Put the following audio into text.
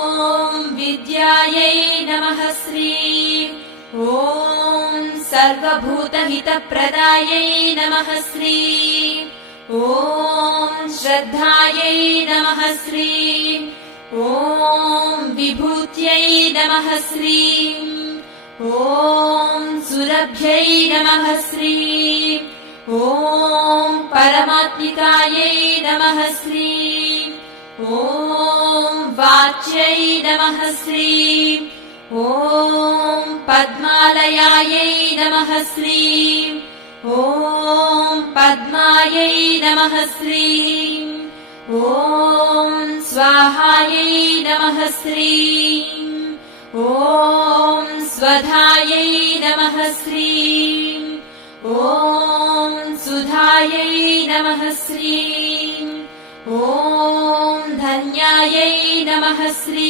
ॐ विद्यायै नमः श्रीं ॐ सर्वभूतहितप्रदायै नमः श्रीं ॐ श्रद्धायै नमः श्रीं ॐ विभूत्यै नमः श्रीं ॐ सुरभ्यै नमः श्रीं ॐ परमात्मिकायै नमः श्रीं ॐ वाच्यै नमः श्रीं ॐ पद्मालयायै नमः श्रीं ॐ पद्मायै नमः श्रीं ॐ स्वाहायै नमः श्रीं ॐ स्वधायै नमः श्रीं ॐ सुधायै नमः श्रीं ॐ धन्यायै नमः श्रीं।